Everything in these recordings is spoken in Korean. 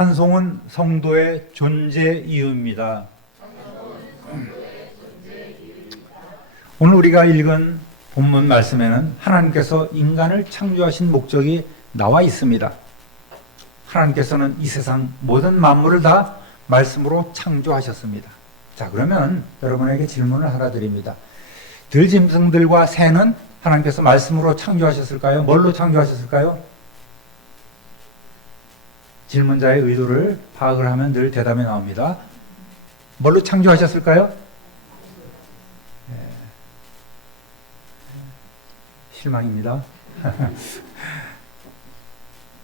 찬송은 성도의 존재 이유입니다. 오늘 우리가 읽은 본문 말씀에는 하나님께서 인간을 창조하신 목적이 나와 있습니다. 하나님께서는 이 세상 모든 만물을 다 말씀으로 창조하셨습니다. 자, 그러면 여러분에게 질문을 하나 드립니다. 들짐승들과 새는 하나님께서 말씀으로 창조하셨을까요? 뭘로 창조하셨을까요? 질문자의 의도를 파악을 하면 늘 대답이 나옵니다. 뭘로 창조하셨을까요? 네. 실망입니다.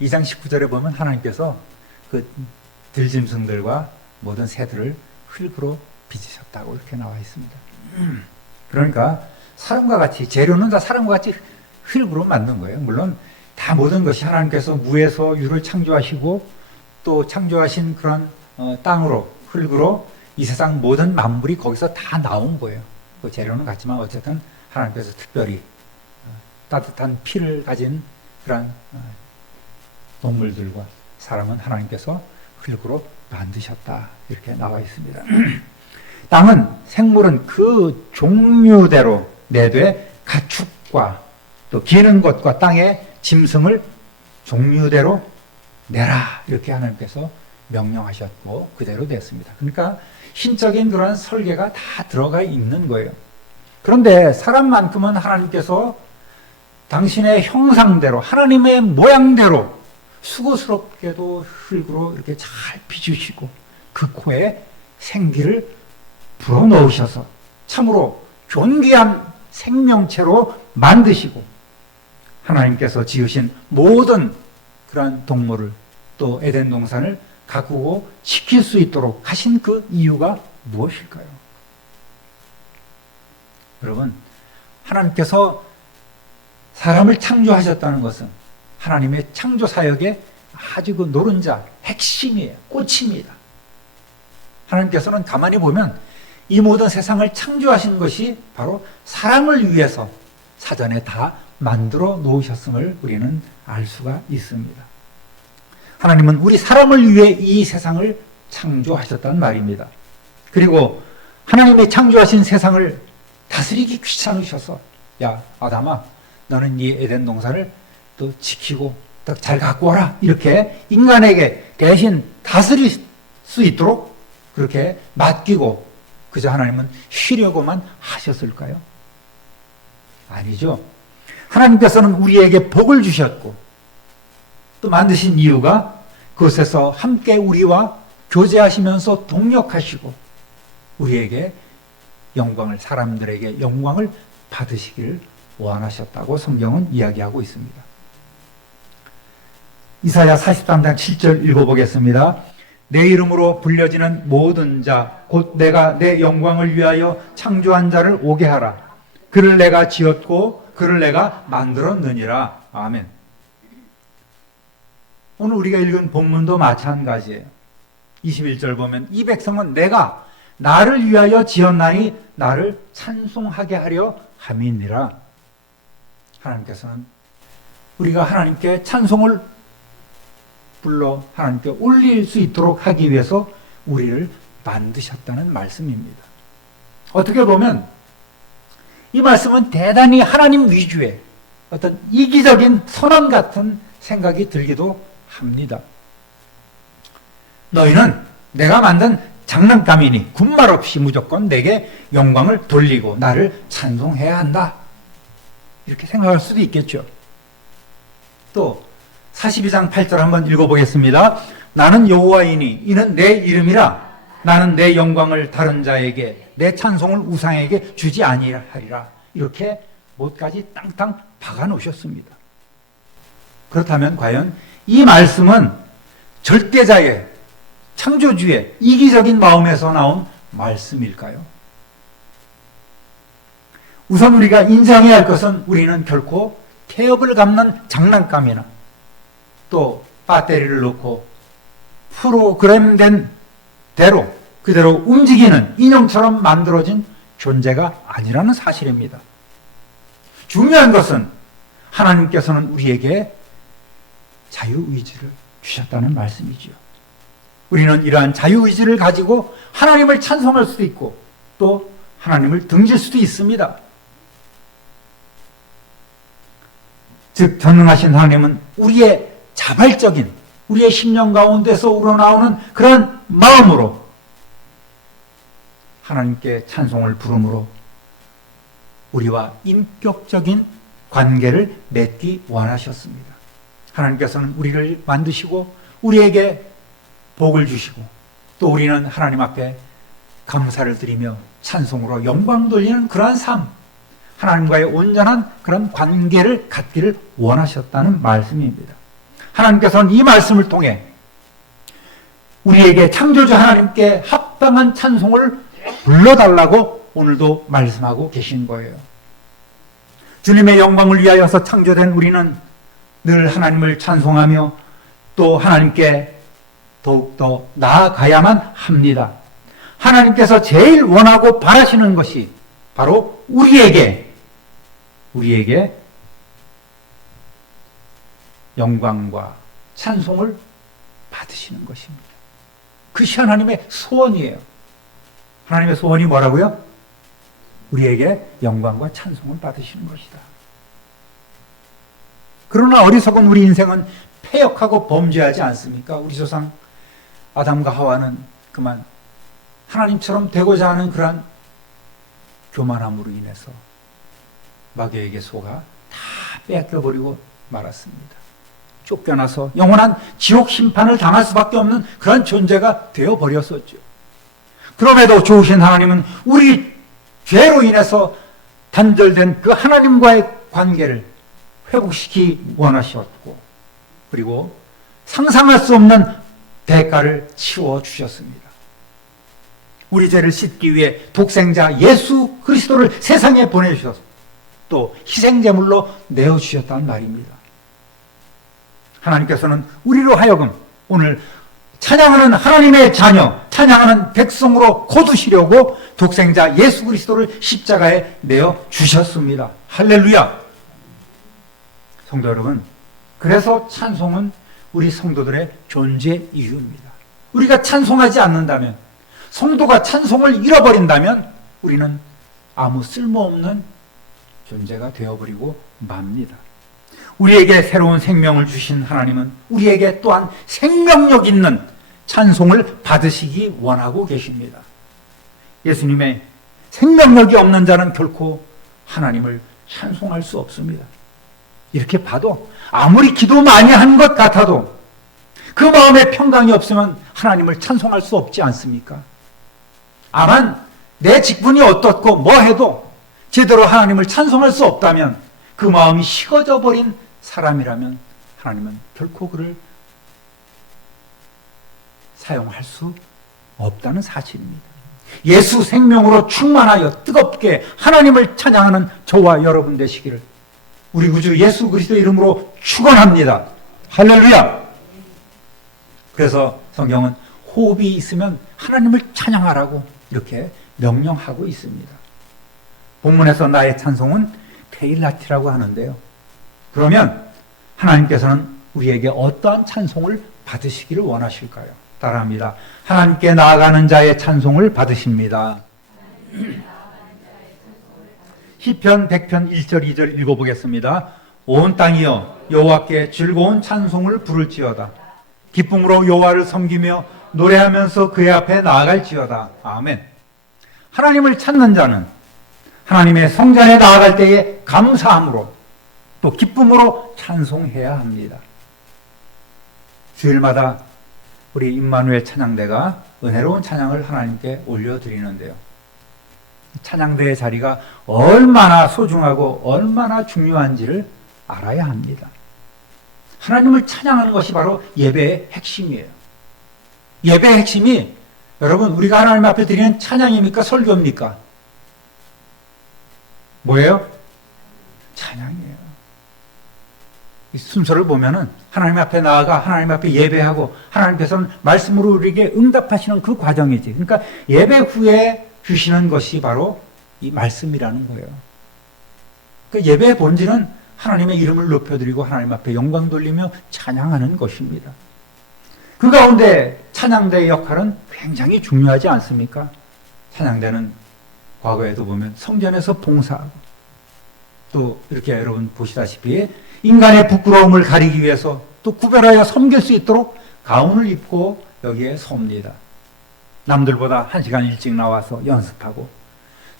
2장 19절에 보면 하나님께서 그 들짐승들과 모든 새들을 흙으로 빚으셨다고 이렇게 나와 있습니다. 그러니까 사람과 같이, 재료는 다 사람과 같이 흙으로 만든 거예요. 물론 다 모든 것이 하나님께서 무에서 유를 창조하시고 또 창조하신 그런 땅으로, 흙으로 이 세상 모든 만물이 거기서 다 나온 거예요. 그 재료는 같지만 어쨌든 하나님께서 특별히 따뜻한 피를 가진 그런 동물들과 사람은 하나님께서 흙으로 만드셨다 이렇게 나와 있습니다. 땅은, 생물은 그 종류대로 내되 가축과 또 기는 것과 땅의 짐승을 종류대로 내라 이렇게 하나님께서 명령하셨고 그대로 됐습니다. 그러니까 신적인 그런 설계가 다 들어가 있는 거예요. 그런데 사람만큼은 하나님께서 당신의 형상대로, 하나님의 모양대로 수고스럽게도 흙으로 이렇게 잘 빚으시고 그 코에 생기를 불어넣으셔서 참으로 존귀한 생명체로 만드시고 하나님께서 지으신 모든 그러한 동물을 또 에덴 동산을 가꾸고 지킬 수 있도록 하신 그 이유가 무엇일까요? 여러분, 하나님께서 사람을 창조하셨다는 것은 하나님의 창조 사역의 아주 그 노른자, 핵심이에요. 꽃입니다. 하나님께서는 가만히 보면 이 모든 세상을 창조하신 것이 바로 사람을 위해서 사전에 다 만들어 놓으셨음을 우리는 알 수가 있습니다. 하나님은 우리 사람을 위해 이 세상을 창조하셨단 말입니다. 그리고 하나님의 창조하신 세상을 다스리기 귀찮으셔서 야, 아담아, 너는 이 에덴 동산을 또 지키고 또 잘 갖고 와라 이렇게 인간에게 대신 다스릴 수 있도록 그렇게 맡기고 그저 하나님은 쉬려고만 하셨을까요? 아니죠. 하나님께서는 우리에게 복을 주셨고 또 만드신 이유가 그곳에서 함께 우리와 교제하시면서 동역하시고 우리에게 영광을, 사람들에게 영광을 받으시기를 원하셨다고 성경은 이야기하고 있습니다. 이사야 43장 7절 읽어보겠습니다. 내 이름으로 불려지는 모든 자, 곧 내가 내 영광을 위하여 창조한 자를 오게 하라. 그를 내가 지었고 그를 내가 만들었느니라. 아멘. 오늘 우리가 읽은 본문도 마찬가지예요. 21절 보면 이 백성은 내가 나를 위하여 지었나니 나를 찬송하게 하려 함이니라. 하나님께서는 우리가 하나님께 찬송을 불러 하나님께 올릴 수 있도록 하기 위해서 우리를 만드셨다는 말씀입니다. 어떻게 보면 이 말씀은 대단히 하나님 위주의 어떤 이기적인 선언 같은 생각이 들기도 합니다. 너희는 내가 만든 장난감이니 군말 없이 무조건 내게 영광을 돌리고 나를 찬송해야 한다. 이렇게 생각할 수도 있겠죠. 또 42장 8절 한번 읽어보겠습니다. 나는 여호와이니 이는 내 이름이라. 나는 내 영광을 다른 자에게 내 찬송을 우상에게 주지 아니하리라. 이렇게 못까지 땅땅 박아놓으셨습니다. 그렇다면 과연 이 말씀은 절대자의 창조주의 이기적인 마음에서 나온 말씀일까요? 우선 우리가 인정해야 할 것은 우리는 결코 태엽을 감는 장난감이나 또 배터리를 넣고 프로그램된 대로 그대로 움직이는 인형처럼 만들어진 존재가 아니라는 사실입니다. 중요한 것은 하나님께서는 우리에게 자유의지를 주셨다는 말씀이지요. 우리는 이러한 자유의지를 가지고 하나님을 찬송할 수도 있고 또 하나님을 등질 수도 있습니다. 즉 전능하신 하나님은 우리의 자발적인 우리의 심령 가운데서 우러나오는 그런 마음으로 하나님께 찬송을 부름으로 우리와 인격적인 관계를 맺기 원하셨습니다. 하나님께서는 우리를 만드시고 우리에게 복을 주시고 또 우리는 하나님 앞에 감사를 드리며 찬송으로 영광 돌리는 그러한 삶, 하나님과의 온전한 그런 관계를 갖기를 원하셨다는 말씀입니다. 하나님께서는 이 말씀을 통해 우리에게 창조주 하나님께 합당한 찬송을 불러달라고 오늘도 말씀하고 계신 거예요. 주님의 영광을 위하여서 창조된 우리는 늘 하나님을 찬송하며 또 하나님께 더욱더 나아가야만 합니다. 하나님께서 제일 원하고 바라시는 것이 바로 우리에게 영광과 찬송을 받으시는 것입니다. 그것이 하나님의 소원이에요. 하나님의 소원이 뭐라고요? 우리에게 영광과 찬송을 받으시는 것이다. 그러나 어리석은 우리 인생은 패역하고 범죄하지 않습니까? 우리 조상 아담과 하와는 그만 하나님처럼 되고자 하는 그러한 교만함으로 인해서 마귀에게 속아 다 뺏겨버리고 말았습니다. 쫓겨나서 영원한 지옥 심판을 당할 수밖에 없는 그런 존재가 되어버렸었죠. 그럼에도 좋으신 하나님은 우리 죄로 인해서 단절된 그 하나님과의 관계를 회복시키기 원하셨고 그리고 상상할 수 없는 대가를 치워주셨습니다. 우리 죄를 씻기 위해 독생자 예수 그리스도를 세상에 보내주셔서 또 희생제물로 내어주셨다는 말입니다. 하나님께서는 우리로 하여금 오늘 찬양하는 하나님의 자녀, 찬양하는 백성으로 거두시려고 독생자 예수 그리스도를 십자가에 내어주셨습니다. 할렐루야! 성도 여러분, 그래서 찬송은 우리 성도들의 존재 이유입니다. 우리가 찬송하지 않는다면, 성도가 찬송을 잃어버린다면 우리는 아무 쓸모없는 존재가 되어버리고 맙니다. 우리에게 새로운 생명을 주신 하나님은 우리에게 또한 생명력 있는 찬송을 받으시기 원하고 계십니다. 예수님의 생명력이 없는 자는 결코 하나님을 찬송할 수 없습니다. 이렇게 봐도 아무리 기도 많이 한 것 같아도 그 마음에 평강이 없으면 하나님을 찬송할 수 없지 않습니까? 다만 내 직분이 어떻고 뭐 해도 제대로 하나님을 찬송할 수 없다면 그 마음이 식어져 버린 사람이라면 하나님은 결코 그를 사용할 수 없다는 사실입니다. 예수 생명으로 충만하여 뜨겁게 하나님을 찬양하는 저와 여러분 되시기를 우리 구주 예수 그리스도 이름으로 축원합니다. 할렐루야! 그래서 성경은 호흡이 있으면 하나님을 찬양하라고 이렇게 명령하고 있습니다. 본문에서 나의 찬송은 테일라티라고 하는데요. 그러면 하나님께서는 우리에게 어떠한 찬송을 받으시기를 원하실까요? 따라합니다. 하나님께 나아가는 자의 찬송을 받으십니다. 시편 100편 1절 2절 읽어보겠습니다. 온 땅이여 여호와께 즐거운 찬송을 부를지어다. 기쁨으로 여호와를 섬기며 노래하면서 그의 앞에 나아갈지어다. 아멘. 하나님을 찾는 자는 하나님의 성전에 나아갈 때에 감사함으로 또 기쁨으로 찬송해야 합니다. 주일마다 우리 임마누엘 찬양대가 은혜로운 찬양을 하나님께 올려드리는데요. 찬양대의 자리가 얼마나 소중하고 얼마나 중요한지를 알아야 합니다. 하나님을 찬양하는 것이 바로 예배의 핵심이에요. 예배의 핵심이 여러분 우리가 하나님 앞에 드리는 찬양입니까? 설교입니까? 뭐예요? 찬양이에요. 이 순서를 보면은 하나님 앞에 나아가 하나님 앞에 예배하고 하나님께서는 말씀으로 우리에게 응답하시는 그 과정이지. 그러니까 예배 후에 주시는 것이 바로 이 말씀이라는 거예요. 그 예배의 본질은 하나님의 이름을 높여드리고 하나님 앞에 영광 돌리며 찬양하는 것입니다. 그 가운데 찬양대의 역할은 굉장히 중요하지 않습니까? 찬양대는 과거에도 보면 성전에서 봉사하고 또 이렇게 여러분 보시다시피 인간의 부끄러움을 가리기 위해서 또 구별하여 섬길 수 있도록 가운을 입고 여기에 섭니다. 남들보다 1시간 일찍 나와서 연습하고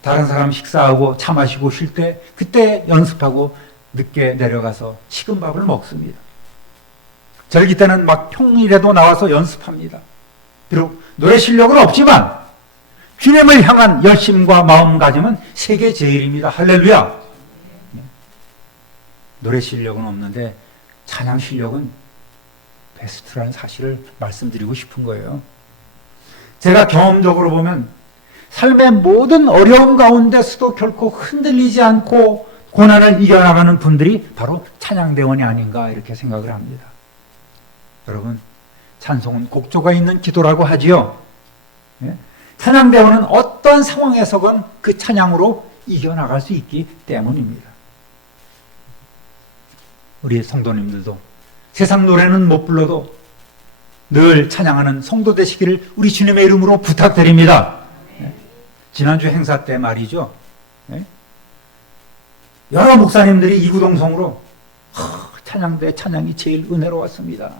다른 사람 식사하고 차 마시고 쉴 때 그때 연습하고 늦게 내려가서 식은 밥을 먹습니다. 절기 때는 막 평일에도 나와서 연습합니다. 비록 노래 실력은 없지만 주님을 향한 열심과 마음가짐은 세계 제일입니다. 할렐루야. 노래 실력은 없는데 찬양 실력은 베스트라는 사실을 말씀드리고 싶은 거예요. 제가 경험적으로 보면 삶의 모든 어려움 가운데서도 결코 흔들리지 않고 고난을 이겨나가는 분들이 바로 찬양대원이 아닌가 이렇게 생각을 합니다. 여러분, 찬송은 곡조가 있는 기도라고 하지요. 찬양대원은 어떤 상황에서건 그 찬양으로 이겨나갈 수 있기 때문입니다. 우리 성도님들도 세상 노래는 못 불러도 늘 찬양하는 성도 되시기를 우리 주님의 이름으로 부탁드립니다. 지난주 행사 때 말이죠. 여러 목사님들이 이구동성으로 찬양대 찬양이 제일 은혜로웠습니다.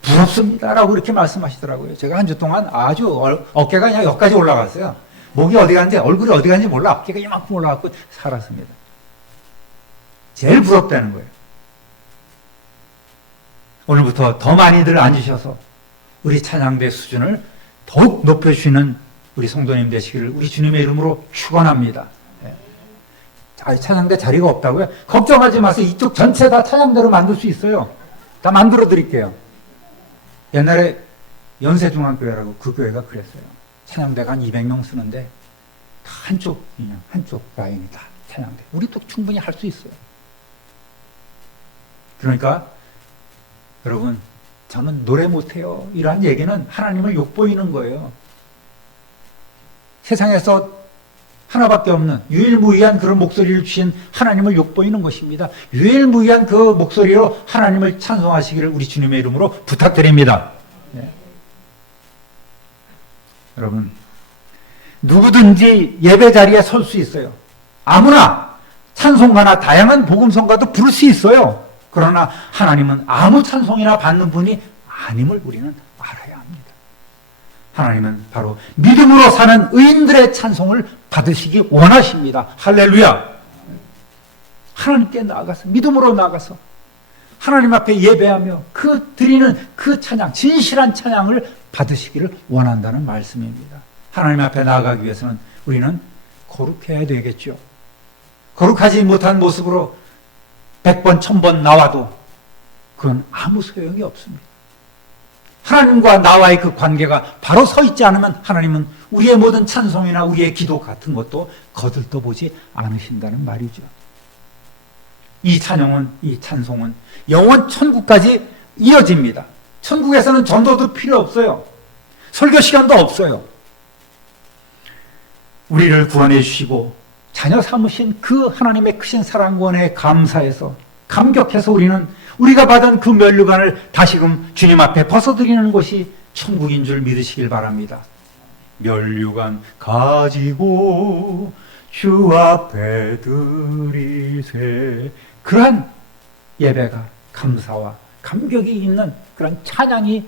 부럽습니다라고 이렇게 말씀하시더라고요. 제가 한 주 동안 아주 어깨가 그냥 여기까지 올라갔어요. 목이 어디 갔는지 얼굴이 어디 갔는지 몰라. 어깨가 이만큼 올라갔고 살았습니다. 제일 부럽다는 거예요. 오늘부터 더 많이들 앉으셔서 우리 찬양대 수준을 더욱 높여주시는 우리 성도님 되시기를 우리 주님의 이름으로 축원합니다. 찬양대 자리가 없다고요? 걱정하지 마세요. 이쪽 전체 다 찬양대로 만들 수 있어요. 다 만들어 드릴게요. 옛날에 연세중앙교회라고 그 교회가 그랬어요. 찬양대가 한 200명 쓰는데 한쪽 라인이 다 찬양대. 우리도 충분히 할 수 있어요. 그러니까 여러분, 저는 노래 못해요. 이러한 얘기는 하나님을 욕보이는 거예요. 세상에서 하나밖에 없는 유일무이한 그런 목소리를 주신 하나님을 욕보이는 것입니다. 유일무이한 그 목소리로 하나님을 찬송하시기를 우리 주님의 이름으로 부탁드립니다. 네. 여러분, 누구든지 예배 자리에 설 수 있어요. 아무나 찬송가나 다양한 복음성가도 부를 수 있어요. 그러나 하나님은 아무 찬송이나 받는 분이 아님을 우리는 알아야 합니다. 하나님은 바로 믿음으로 사는 의인들의 찬송을 받으시기 원하십니다. 할렐루야. 하나님께 나아가서 믿음으로 나아가서 하나님 앞에 예배하며 그 드리는 그 찬양, 진실한 찬양을 받으시기를 원한다는 말씀입니다. 하나님 앞에 나아가기 위해서는 우리는 거룩해야 되겠죠. 거룩하지 못한 모습으로 100번, 1000번 나와도 그건 아무 소용이 없습니다. 하나님과 나와의 그 관계가 바로 서 있지 않으면 하나님은 우리의 모든 찬송이나 우리의 기도 같은 것도 거들떠보지 않으신다는 말이죠. 이 찬송은 영원 천국까지 이어집니다. 천국에서는 전도도 필요 없어요. 설교 시간도 없어요. 우리를 구원해 주시고 자녀 삼으신 그 하나님의 크신 사랑과 은혜에 감사해서 감격해서 우리는 우리가 받은 그 면류관을 다시금 주님 앞에 벗어드리는 것이 천국인 줄 믿으시길 바랍니다. 면류관 가지고 주 앞에 드리세. 그러한 예배가 감사와 감격이 있는 그런 찬양이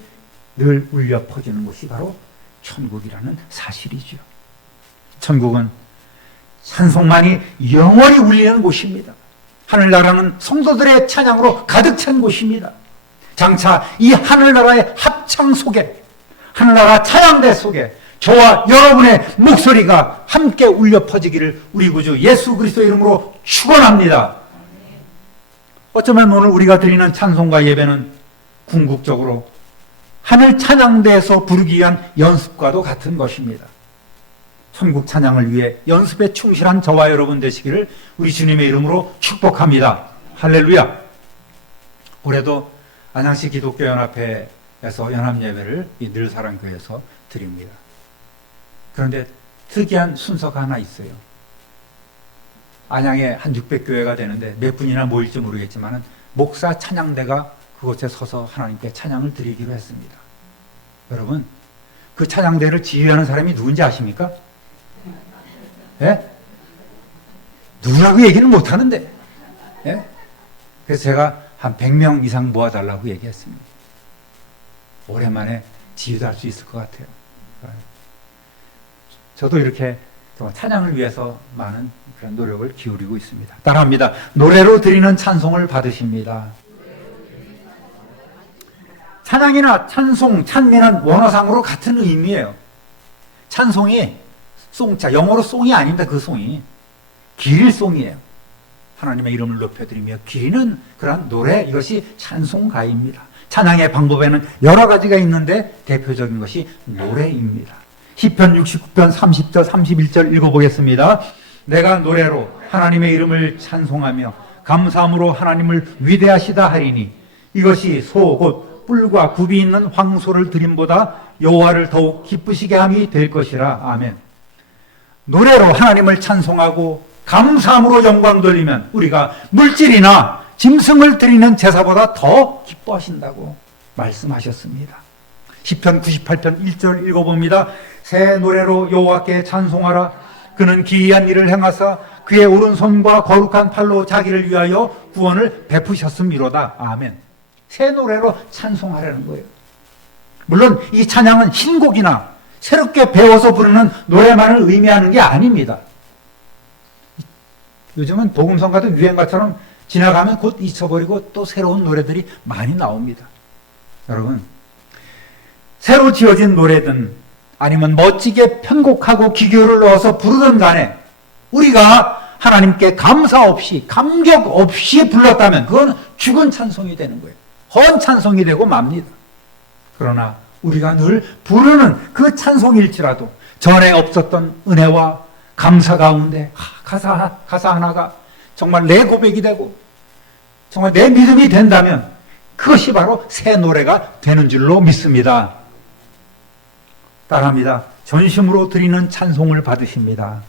늘 울려 퍼지는 곳이 바로 천국이라는 사실이죠. 천국은 찬송만이 영원히 울리는 곳입니다. 하늘나라는 성도들의 찬양으로 가득 찬 곳입니다. 장차 이 하늘나라의 합창 속에, 하늘나라 찬양대 속에 저와 여러분의 목소리가 함께 울려 퍼지기를 우리 구주 예수 그리스도 이름으로 축원합니다. 어쩌면 오늘 우리가 드리는 찬송과 예배는 궁극적으로 하늘 찬양대에서 부르기 위한 연습과도 같은 것입니다. 천국 찬양을 위해 연습에 충실한 저와 여러분 되시기를 우리 주님의 이름으로 축복합니다. 할렐루야. 올해도 안양시 기독교연합회에서 연합예배를 이 늘사랑교회에서 드립니다. 그런데 특이한 순서가 하나 있어요. 안양에 한 600교회가 되는데 몇 분이나 모일지 모르겠지만 목사 찬양대가 그곳에 서서 하나님께 찬양을 드리기로 했습니다. 여러분, 그 찬양대를 지휘하는 사람이 누군지 아십니까? 예? 누구라고 얘기는 못하는데. 예? 그래서 제가 한 100명 이상 모아달라고 얘기했습니다. 오랜만에 지휘도 할 수 있을 것 같아요. 저도 이렇게 찬양을 위해서 많은 그런 노력을 기울이고 있습니다. 따라합니다. 노래로 드리는 찬송을 받으십니다. 찬양이나 찬송, 찬미는 원어상으로 같은 의미예요. 찬송이 송자, 영어로 송이 아닙니다. 그 송이 기릴송이에요. 하나님의 이름을 높여드리며 기리는 그런 노래, 이것이 찬송가입니다. 찬양의 방법에는 여러 가지가 있는데 대표적인 것이 노래입니다. 시편 69편 30절 31절 읽어보겠습니다. 내가 노래로 하나님의 이름을 찬송하며 감사함으로 하나님을 위대하시다 하리니 이것이 소 곧 뿔과 굽이 있는 황소를 드림보다 여호와를 더욱 기쁘시게 함이 될 것이라. 아멘. 노래로 하나님을 찬송하고 감사함으로 영광 돌리면 우리가 물질이나 짐승을 드리는 제사보다 더 기뻐하신다고 말씀하셨습니다. 시편 98편 1절 읽어봅니다. 새 노래로 여호와께 찬송하라. 그는 기이한 일을 행하사 그의 오른손과 거룩한 팔로 자기를 위하여 구원을 베푸셨음이로다. 아멘. 새 노래로 찬송하라는 거예요. 물론 이 찬양은 신곡이나 새롭게 배워서 부르는 노래만을 의미하는 게 아닙니다. 요즘은 복음성가도 유행가처럼 지나가면 곧 잊혀버리고 또 새로운 노래들이 많이 나옵니다. 여러분, 새로 지어진 노래든 아니면 멋지게 편곡하고 기교를 넣어서 부르든 간에 우리가 하나님께 감사 없이, 감격 없이 불렀다면 그건 죽은 찬송이 되는 거예요. 헌 찬송이 되고 맙니다. 그러나 우리가 늘 부르는 그 찬송일지라도 전에 없었던 은혜와 감사 가운데 가사 하나가 정말 내 고백이 되고 정말 내 믿음이 된다면 그것이 바로 새 노래가 되는 줄로 믿습니다. 따라합니다. 전심으로 드리는 찬송을 받으십니다.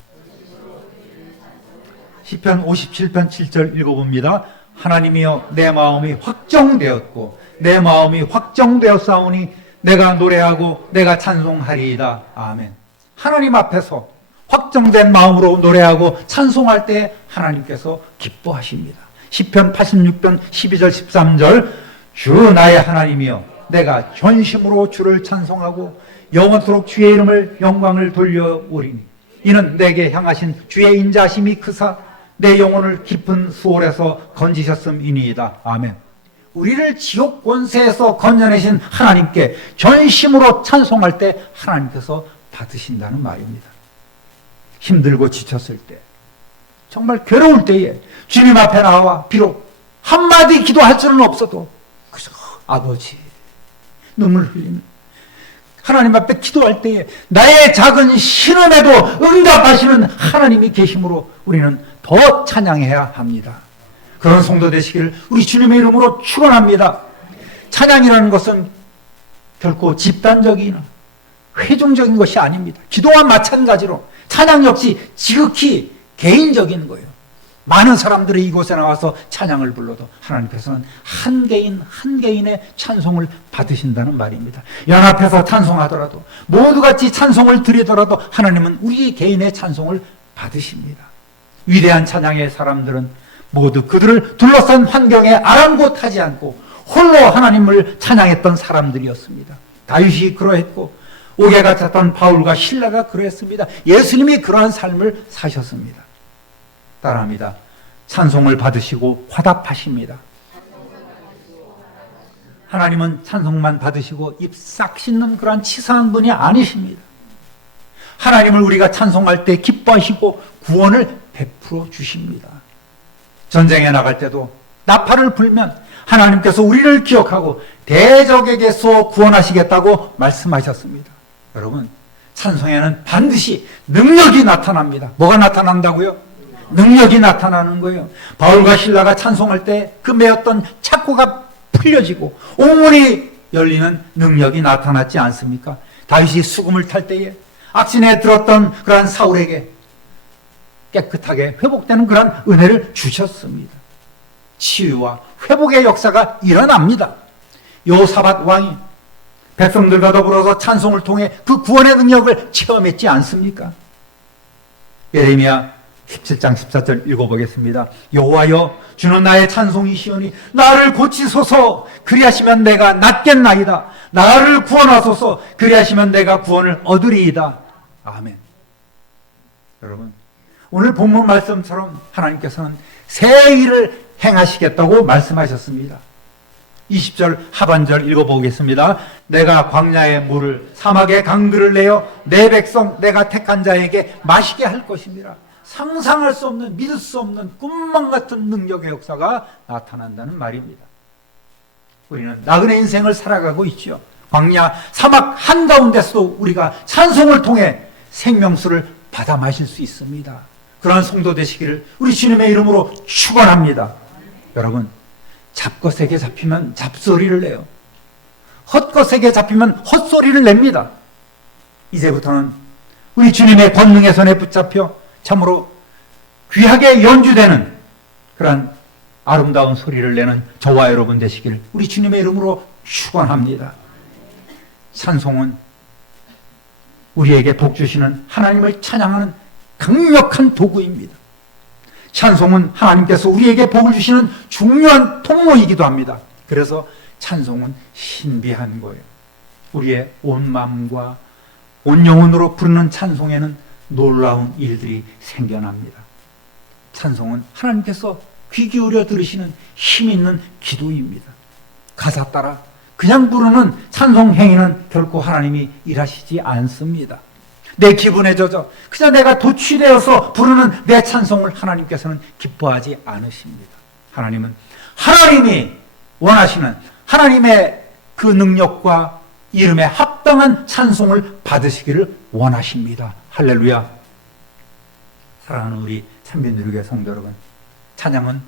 시편 57편 7절 읽어봅니다. 하나님이여 내 마음이 확정되었고 내 마음이 확정되었사오니 내가 노래하고 내가 찬송하리이다. 아멘. 하나님 앞에서 확정된 마음으로 노래하고 찬송할 때 하나님께서 기뻐하십니다. 시편 86편 12절 13절 주 나의 하나님이여 내가 전심으로 주를 찬송하고 영원토록 주의 이름을 영광을 돌려오리니 이는 내게 향하신 주의 인자심이 크사 내 영혼을 깊은 수월에서 건지셨음이니이다. 아멘. 우리를 지옥 권세에서 건져내신 하나님께 전심으로 찬송할 때 하나님께서 받으신다는 말입니다. 힘들고 지쳤을 때, 정말 괴로울 때에 주님 앞에 나와 비록 한마디 기도할 수는 없어도 그래서 아버지 눈물 흘리는 하나님 앞에 기도할 때에 나의 작은 신음에도 응답하시는 하나님이 계심으로 우리는 더 찬양해야 합니다. 그런 성도 되시기를 우리 주님의 이름으로 축원합니다. 찬양이라는 것은 결코 집단적이나 회중적인 것이 아닙니다. 기도와 마찬가지로 찬양 역시 지극히 개인적인 거예요. 많은 사람들이 이곳에 나와서 찬양을 불러도 하나님께서는 한 개인 한 개인의 찬송을 받으신다는 말입니다. 연합해서 찬송하더라도 모두 같이 찬송을 드리더라도 하나님은 우리 개인의 찬송을 받으십니다. 위대한 찬양의 사람들은 모두 그들을 둘러싼 환경에 아랑곳하지 않고 홀로 하나님을 찬양했던 사람들이었습니다. 다윗이 그러했고 옥에 갇혔던 바울과 실라가 그러했습니다. 예수님이 그러한 삶을 사셨습니다. 따라합니다. 찬송을 받으시고 화답하십니다. 하나님은 찬송만 받으시고 입 싹 씻는 그러한 치사한 분이 아니십니다. 하나님을 우리가 찬송할 때 기뻐하시고 구원을 베풀어 주십니다. 전쟁에 나갈 때도 나팔을 불면 하나님께서 우리를 기억하고 대적에게서 구원하시겠다고 말씀하셨습니다. 여러분, 찬송에는 반드시 능력이 나타납니다. 뭐가 나타난다고요? 능력이 나타나는 거예요. 바울과 실라가 찬송할 때 그 매었던 착고가 풀려지고 옹문이 열리는 능력이 나타났지 않습니까? 다윗이 수금을 탈 때에 악신에 들었던 그러한 사울에게 깨끗하게 회복되는 그런 은혜를 주셨습니다. 치유와 회복의 역사가 일어납니다. 여호사밧 왕이 백성들과 더불어서 찬송을 통해 그 구원의 능력을 체험했지 않습니까? 예레미야 17장 14절 읽어보겠습니다. 여호와여, 주는 나의 찬송이시오니 나를 고치소서. 그리하시면 내가 낫겠나이다. 나를 구원하소서. 그리하시면 내가 구원을 얻으리이다. 아멘. 여러분, 오늘 본문 말씀처럼 하나님께서는 새 일을 행하시겠다고 말씀하셨습니다. 20절 하반절 읽어보겠습니다. 내가 광야의 물을 사막의 강들을 내어 내 백성 내가 택한 자에게 마시게 할 것입니다. 상상할 수 없는, 믿을 수 없는 꿈만 같은 능력의 역사가 나타난다는 말입니다. 우리는 나그네 인생을 살아가고 있죠. 광야 사막 한가운데서도 우리가 찬송을 통해 생명수를 받아 마실 수 있습니다. 그러한 성도 되시기를 우리 주님의 이름으로 축원합니다. 여러분, 잡것에게 잡히면 잡소리를 내요. 헛것에게 잡히면 헛소리를 냅니다. 이제부터는 우리 주님의 권능의 손에 붙잡혀 참으로 귀하게 연주되는 그러한 아름다운 소리를 내는 저와 여러분 되시기를 우리 주님의 이름으로 축원합니다. 찬송은 우리에게 복 주시는 하나님을 찬양하는 강력한 도구입니다. 찬송은 하나님께서 우리에게 복을 주시는 중요한 통로이기도 합니다. 그래서 찬송은 신비한 거예요. 우리의 온 마음과 온 영혼으로 부르는 찬송에는 놀라운 일들이 생겨납니다. 찬송은 하나님께서 귀 기울여 들으시는 힘 있는 기도입니다. 가사 따라 그냥 부르는 찬송 행위는 결코 하나님이 일하시지 않습니다. 내 기분에 젖어 그냥 내가 도취되어서 부르는 내 찬송을 하나님께서는 기뻐하지 않으십니다. 하나님은 하나님이 원하시는 하나님의 그 능력과 이름에 합당한 찬송을 받으시기를 원하십니다. 할렐루야. 사랑하는 우리 참빈누리교회 성도 여러분, 찬양은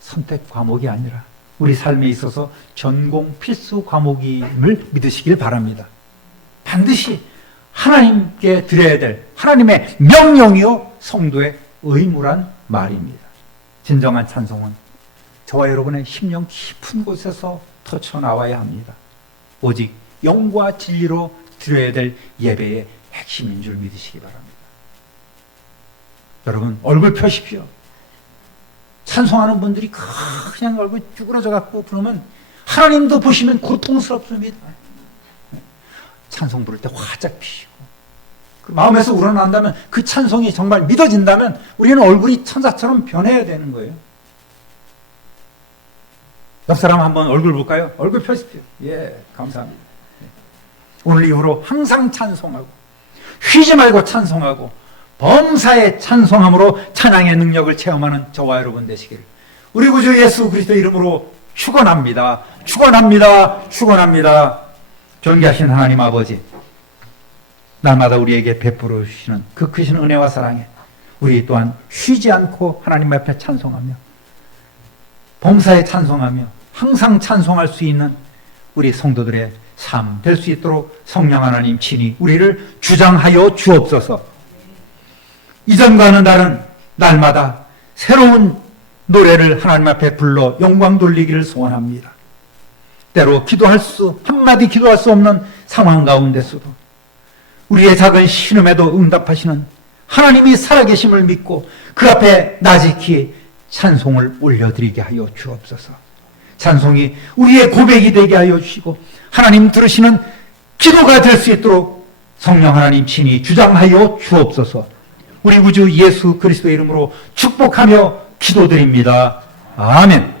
선택 과목이 아니라 우리 삶에 있어서 전공 필수 과목임을 믿으시길 바랍니다. 반드시 하나님께 드려야 될 하나님의 명령이요 성도의 의무란 말입니다. 진정한 찬송은 저와 여러분의 심령 깊은 곳에서 터쳐나와야 합니다. 오직 영과 진리로 드려야 될 예배의 핵심인 줄 믿으시기 바랍니다. 여러분, 얼굴 펴십시오. 찬송하는 분들이 그냥 얼굴 쭈그러져 갖고 그러면 하나님도 보시면 고통스럽습니다. 찬송 부를 때 화짝 피시고 그 마음에서 우러난다면 그 찬송이 정말 믿어진다면 우리는 얼굴이 천사처럼 변해야 되는 거예요. 옆 사람 한번 얼굴 볼까요? 얼굴 펴십시오. 예, 감사합니다. 오늘 이후로 항상 찬송하고 쉬지 말고 찬송하고 범사에 찬송함으로 찬양의 능력을 체험하는 저와 여러분 되시길 우리 구주 예수 그리스도 이름으로 축원합니다. 축원합니다. 축원합니다. 존귀하신 하나님 아버지, 날마다 우리에게 베풀어 주시는 그 크신 은혜와 사랑에 우리 또한 쉬지 않고 하나님 앞에 찬송하며 범사에 찬송하며 항상 찬송할 수 있는 우리 성도들의 삶 될 수 있도록 성령 하나님 친히 우리를 주장하여 주옵소서. 이전과는 다른 날마다 새로운 노래를 하나님 앞에 불러 영광 돌리기를 소원합니다. 때로 한마디 기도할 수 없는 상황 가운데서도 우리의 작은 신음에도 응답하시는 하나님이 살아계심을 믿고 그 앞에 나지키 찬송을 올려드리게 하여 주옵소서. 찬송이 우리의 고백이 되게 하여 주시고 하나님 들으시는 기도가 될 수 있도록 성령 하나님 친히 주장하여 주옵소서. 우리 구주 예수 그리스도의 이름으로 축복하며 기도드립니다. 아멘.